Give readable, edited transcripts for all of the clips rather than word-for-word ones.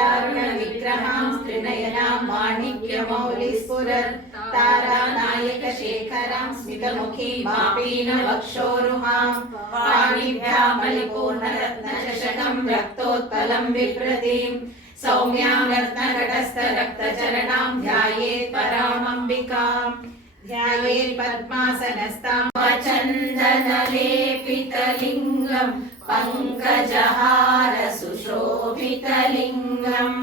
सिन्दूरारुणविग्रहां त्रिनयनां माणिक्यमौलिस्फुरत्तारानायकशेखरां स्मितमुखीं मापीनवक्षोरुहां पाणिभ्यामलिपूर्णरत्नचषकं रक्तोत्पलं बिभ्रतीं सौम्यां रत्नघटस्थरक्तचरणां ध्यायेत् परामम्बिकाम् ध्यायेत् पद्मासनस्तां चन्दनलेपितलिङ्गं पङ्कजहार सुशोभितलिङ्गं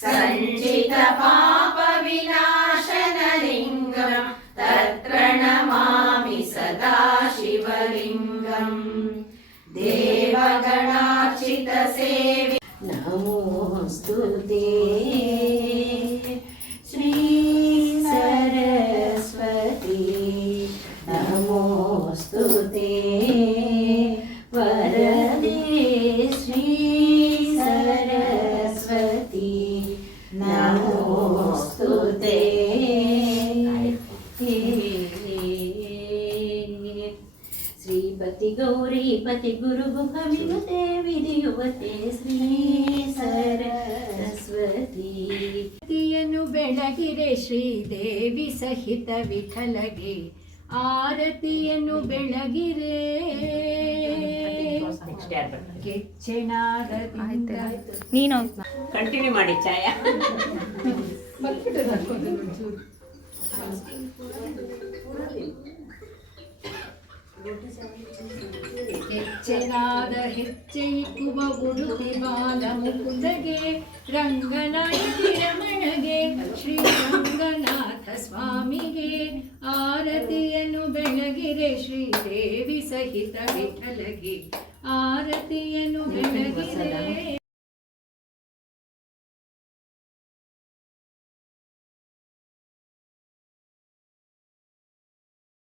सञ्चितपापविनाशनलिङ्गं तत्प्रणमामि सदा शिवलिङ्गं देवगणार्चितसेवि नमोऽस्तुते श्री सरस्वती नमोऽस्तुते वरदे श्री सरस्वती नमोऽस्तुते श्रीपति गौरीपति गुरुगुह विनुते विधियुवते श्री सरस्वती ಆರತಿಯನ್ನು ಬೆಳಗಿರೆ ಶ್ರೀದೇವಿ ಸಹಿತ ವಿಠಲಗೆ ಆರತಿಯನ್ನು ಬೆಳಗಿರೆ ಕೆಚ್ಚೆನಾದದಿಂದ ನೀನು ಕಂಟಿನ್ಯೂ ಮಾಡಿ ಛಾಯಾ ಕೆಚ್ಚೆನಾದ ಹೆಚ್ಚೆಯಿಕ್ಕುವ ಉಡುಪಿ ಬಾಲ ಮುಕುಂದಗೆ ರಂಗನಾಯಕಿ ರಮಣಗೆ ಶ್ರೀ ರಂಗನಾಥ ಸ್ವಾಮಿಗೆ ಆರತಿಯನ್ನು ಬೆಳಗಿರೆ ಶ್ರೀದೇವಿ ಸಹಿತ ವಿಠಲಗೆ ಆರತಿಯನ್ನು ಬೆಳಗಿರೆ